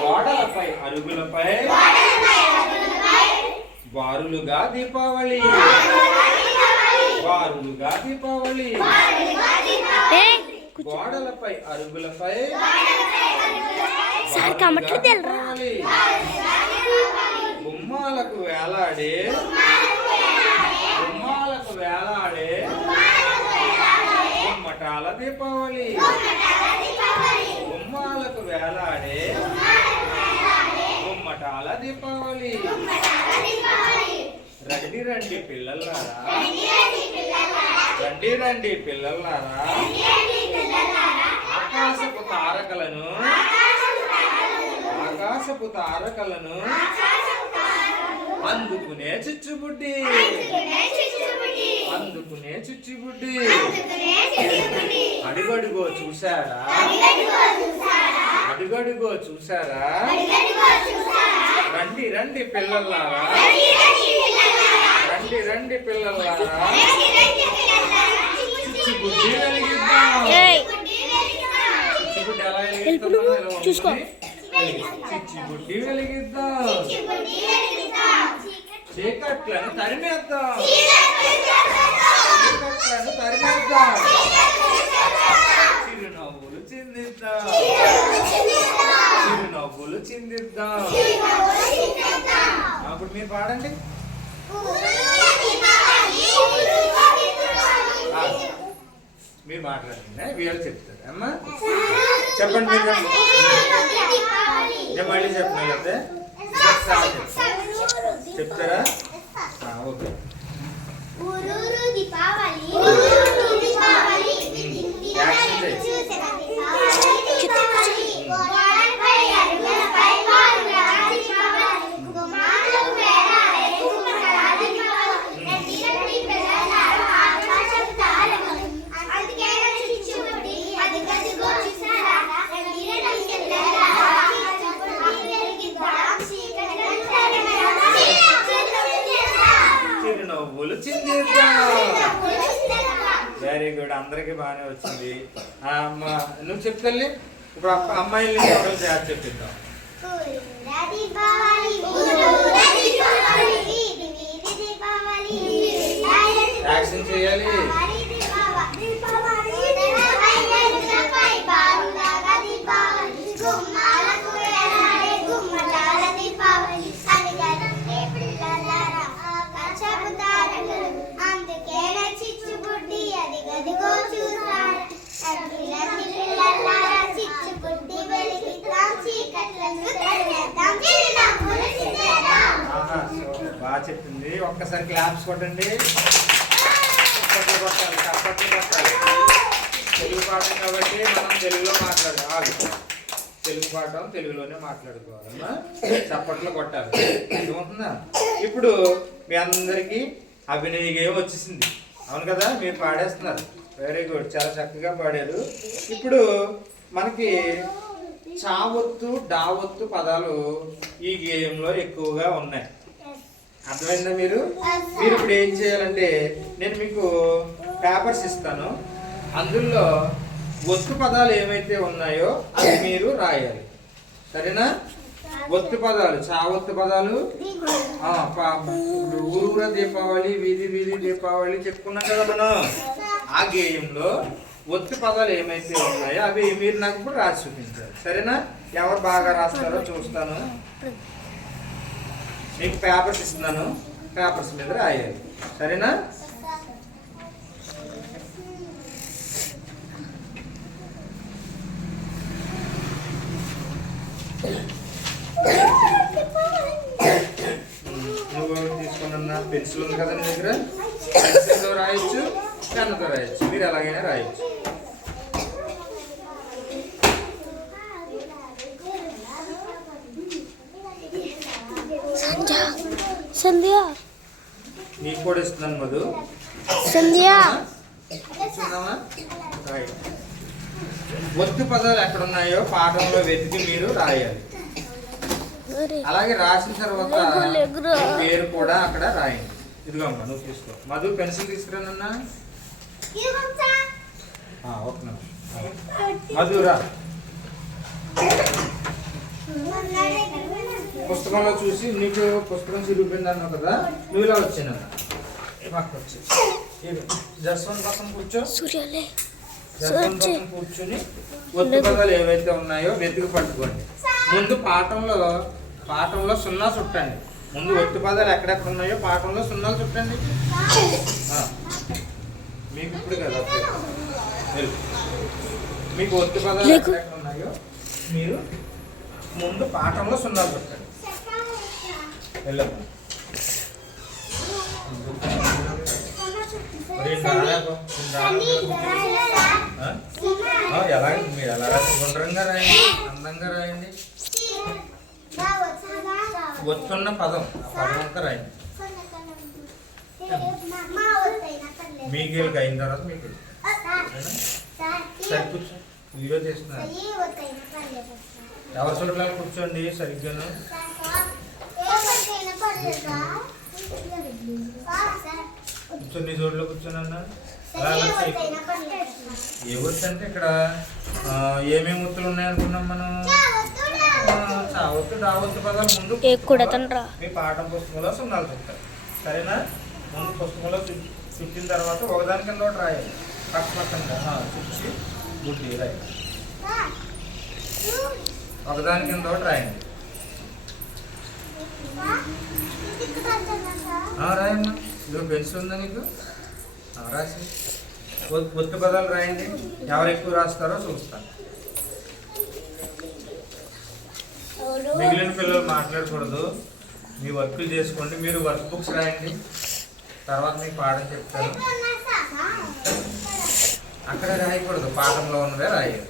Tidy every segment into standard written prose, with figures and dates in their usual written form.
గోడలపై అరుగులపై బారులుగా దీపావళి బారులుగా దీపావళి గోడలపై అరుగులపై దీపావళి గుమ్మాలకు వేలాడే గుమ్మటాల దీపావళి గుమ్మాలకు వేలాడే గుమ్మటాల దీపావళి రండి రండి పిల్లలారా రండి రండి పిల్లలారా ఆకాశపు తారకలను అందుకునే చుచ్చుబుడ్డి అడుగడుగో చూసారా రండి రండి పిల్లలారా చుచ్చుబుడ్డి వెలిగిద్దాం చుచ్చుబుడ్డి ఎలా వెలిగిద్దాం చిచ్చుబుడ్డి వెలిగిద్దాం చీకట్లను తరిమేద్దాం చిరునవ్వులు చిందిద్దాం అప్పుడు మీరు పాడండి మీరు మాట్లాడండి వీళ్ళు చెప్తారు అమ్మా చెప్పండి మీరు నేను మళ్ళీ చెప్పిన చెప్తారా ఓకే వెరీ గుడ్ అందరికి బాగానే వచ్చింది నువ్వు చెప్తల్లి ఇప్పుడు అమ్మాయిలు ఎవరో చెప్పిద్దాం యాక్షన్ చేయాలి బాగా చెప్తుంది ఒక్కసారి క్లాప్స్ కొట్టండి చప్పట్లు కొట్టాలి తెలుగు పాఠం కాబట్టి మనం తెలుగులో మాట్లాడాలి తెలుగు పాఠం తెలుగులోనే మాట్లాడుకోవాలమ్మా చప్పట్లు కొట్టాలి ఏమవుతుందా ఇప్పుడు మీ అందరికీ అభినయ గేయం వచ్చేసింది అవును కదా మీరు పాడేస్తున్నారు వెరీ గుడ్ చాలా చక్కగా పాడారు ఇప్పుడు మనకి చావొత్తు డావొత్తు పదాలు ఈ గేయంలో ఎక్కువగా ఉన్నాయి అర్థమైందా మీరు ఇప్పుడు ఏం చేయాలంటే నేను మీకు పేపర్స్ ఇస్తాను అందులో ఒత్తు పదాలు ఏమైతే ఉన్నాయో అవి మీరు రాయాలి సరేనా ఒత్తు పదాలు చావొత్తు పదాలు ఊరూర దీపావళి వీధి వీధి దీపావళి చెప్పుకున్నాం కదా మనం ఆ గేయంలో ఒత్తు పదాలు ఏమైతే ఉన్నాయో అవి మీరు నాకు ఇప్పుడు రాసి చూపించాలి సరేనా ఎవరు బాగా రాస్తారో చూస్తాను మీకు పేపర్స్ ఇస్తున్నాను పేపర్స్ మీద రాయాలి సరేనా నువ్వు తీసుకున్నా పెన్సిల్ ఉంది కదా నీ దగ్గర పెన్సిల్తో రాయొచ్చు పెన్నుతో రాయొచ్చు మీరు ఎలాగైనా రాయొచ్చు సంధ్య నీకు కూడా ఇస్తున్నాను మధు సంధ్య ఒత్తు పదాలు ఎక్కడున్నాయో పాఠంలో వెతికి మీరు రాయాలి అలాగే రాసిన తర్వాత పేరు కూడా అక్కడ రాయండి ఇదిగో అమ్మా నువ్వు తీసుకో మధు పెన్సిల్ తీసుకురానన్నా మధురా పుస్తకంలో చూసి నీకు పుస్తకం చిరిగిపోయింది అన్నావు కదా, నువ్వు ఇలా వచ్చాను పక్కన వచ్చి జస్వంత్ పక్కన కూర్చో. సూర్యలే జస్వంత్ పక్కన కూర్చొని ఒత్తు పదాలు ఏవైతే ఉన్నాయో వెతికి పట్టుకోండి. ముందు పాఠంలో సున్నా చుట్టండి. ముందు ఒత్తు పదాలు ఎక్కడెక్కడ ఉన్నాయో పాఠంలో సున్నాలు చుట్టండి. మీకు ఇప్పుడు కదా మీకు ఒత్తు పదాలు ఎక్కడెక్కడ ఉన్నాయో మీరు ముందు పాఠంలో సున్నాలు చుట్టండి. వెళ్ళండి. ఎలా మీరు ఎలా రాసి గుండ్రంగా రాయండి, అందంగా రాయండి. వస్తున్న పదం ఆ పదం అంతా రాయండి. మీకు వీళ్ళకి అయిన తర్వాత మీకు సరి కూర్చో. వీడియో తీస్తున్నారు. ఎవరి చోట్ల కూర్చోండి సరిగ్గాను. కూర్చొని చోట్ల కూర్చోనన్నా. ఏ ఒత్తు అంటే ఇక్కడ ఏమేమి ఒత్తులు ఉన్నాయనుకున్నాం మనం. చావొత్తు డావొత్తు పదాలు ముందు మీ పాఠం పుస్తకంలో సున్నాలు చుట్టారు. సరేనా? ముందు పుస్తకంలో చుట్టిన తర్వాత ఒకదాని కింద ఒకటి రాయాలి. పక్కపక్కన చుట్టి గుడ్డి రాయాలి. ఒకదాని కింద ఒకటి రాయండి. రాయమ్మా. ఇదో పెన్సిల్ ఉందా నీకు? రాసి ఒత్తు పదాలు రాయండి. ఎవరు ఎక్కువ రాస్తారో చూస్తాను. మిగిలిన పిల్లలు మాట్లాడకూడదు. మీ వర్కులు చేసుకోండి. మీరు వర్క్ బుక్స్ రాయండి. తర్వాత మీకు పాఠం చెప్తారు. అక్కడ రాయకూడదు, పాఠంలో ఉన్నదే రాయాలి.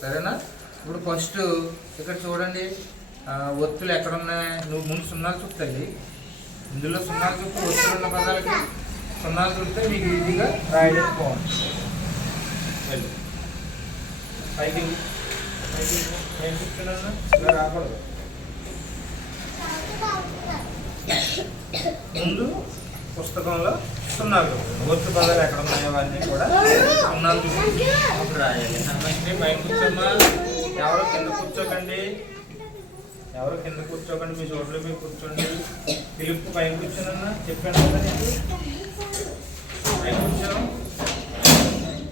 సరేనా? ఇప్పుడు ఫస్ట్ ఇక్కడ చూడండి, ఒత్తులు ఎక్కడున్నాయి. నువ్వు ముందు సున్నాలు చుట్టాలి. ఇందులో సున్నాలు చుట్టూ ఒత్తులు ఉన్న పదాలకి సున్నాలు చుడితే మీకు ఈజీగా రాయడం బాగుంటుంది. వెళ్ళి పైకి నేను చెప్తున్నాను, ఇలా రాకూడదు. ముందు పుస్తకంలో సున్నాలు ఒత్తు పదాలు ఎక్కడ ఉన్నాయో అవన్నీ కూడా సున్నాలు చూసి అప్పుడు రాయాలి. నెక్స్ట్ పైన కూర్చోమ్మా. ఎవరు కింద కూర్చోకండి. ఎవరు కింద కూర్చోకండి. మీ చోట్ల మీరు కూర్చోండి. పిలుపు పైన కూర్చోనన్నా చెప్పాను కదా నీకు. పైన కూర్చో.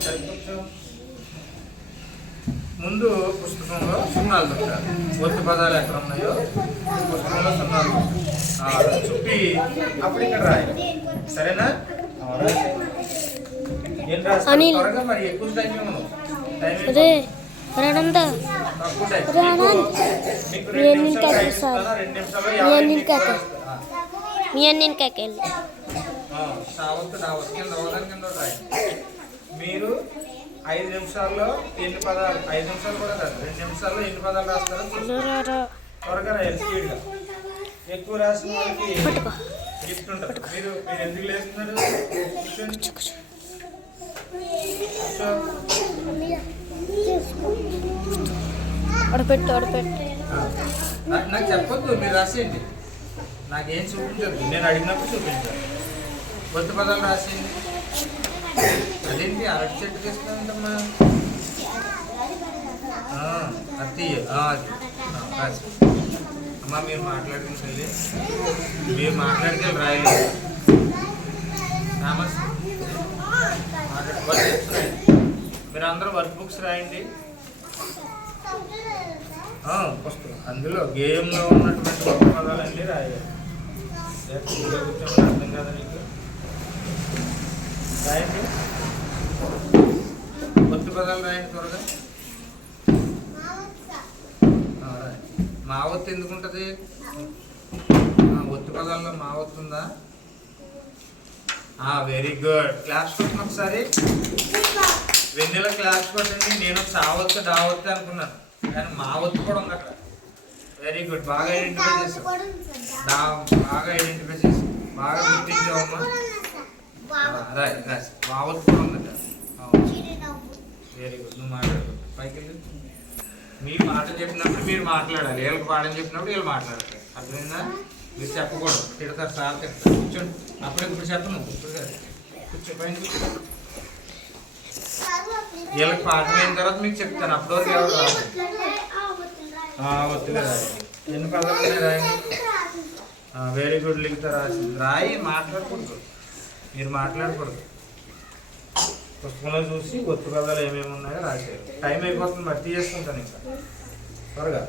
సరి కూర్చో. ముందు పుస్తకంలో సున్నాలు పెట్టాలి. ఒత్తు పదాలు ఎక్కడ ఉన్నాయో పుస్తకంలో సున్నాలు చుట్టి అప్పుడు ఇక్కడ రాయాలి. సరేనా? ఏం రాస్తాను త్వరగా, మరి ఎక్కువ టైం ఇవ్వను. మీకు 2 నిమిషాలు సావత్తు డావత్తు కింద ఒకదాని కింద రాయండి. మీరు 5 నిమిషాల్లో ఎన్ని పదాలు, 5 నిమిషాలు కూడా కాదు, 2 నిమిషాల్లో ఎన్ని పదాలు రాస్తారో త్వరగా రాయాలి. స్పీడ్గా. ఎక్కువ రాసిన వాళ్ళకి గిఫ్ట్ ఉంటుంది. మీరు ఎందుకు లేస్తున్నారు? నాకు చెప్పొద్దు, మీరు రాసేయండి. నాకేం చూపించద్దు, నేను అడిగినప్పుడు చూపించాను. ఒత్తు పదాలు రాసేయండి. అదేంటి అరటి చెట్టు తీసుకున్నాంటమ్మా. అది రాసి అమ్మా. మీరు మాట్లాడుకుని మీరు మాట్లాడితే రాయలేదు. మీరు అందరూ వర్క్ బుక్స్ రాయండి. పుస్తకం అందులో గేమ్లో ఉన్నటువంటి కొత్త పదాలన్నీ రాయాలి. కూర్చోమని అర్థం కదా నీకు. రాయండి. ఒత్తు పదాలు రాయండి త్వరగా. మా ఒత్తు ఎందుకు ఉంటుంది? ఒత్తు పదాల్లో మా ఒత్తు ఉందా? Very good. క్లాస్ కొట్టిన ఒకసారి. వెన్నెల క్లాస్ కొట్టండి. నేను సావత్తు డావత్తు అనుకున్నాను, కానీ మా ఒత్తు కూడా ఉంది అక్కడ. Very good. బాగా ఐడెంటిఫై చేసావు. బాగా ఐడెంటిఫై చేసావు. బాగా గుర్తించావమ్మా. మా ఒత్తు కూడా ఉందట. Very good. నువ్వు మాట్లాడు. పైకి వెళ్ళి మీ మాట చెప్పినప్పుడు మీరు మాట్లాడాలి. వీళ్ళకి పాఠం చెప్పినప్పుడు వీళ్ళు మాట్లాడాలి. అర్థమైందా? మీరు చెప్పకూడదు, తిడతారు, సార్ తిడతారు. కూర్చోండి. అప్పుడు ఇప్పుడు చెప్పను. కూర్చో పైన. వీళ్ళకి పాఠం అయిన తర్వాత మీకు చెప్తాను. అప్పటి వరకు ఎవరు రాదు. ఒత్తిగా రాయి. ఎన్ని పదాలు ఉన్నాయి రాయి. వెరీ గుడ్ లిఖిత రాసింది. రాయి, మాట్లాడకూడదు, మీరు మాట్లాడకూడదు. పుస్తకంలో చూసి ఒత్తు పదాలు ఏమేమి ఉన్నాయో రాసేయాలి. టైం అయిపోతుంది, బట్టి చేసుకుంటాను ఇంకా త్వరగా.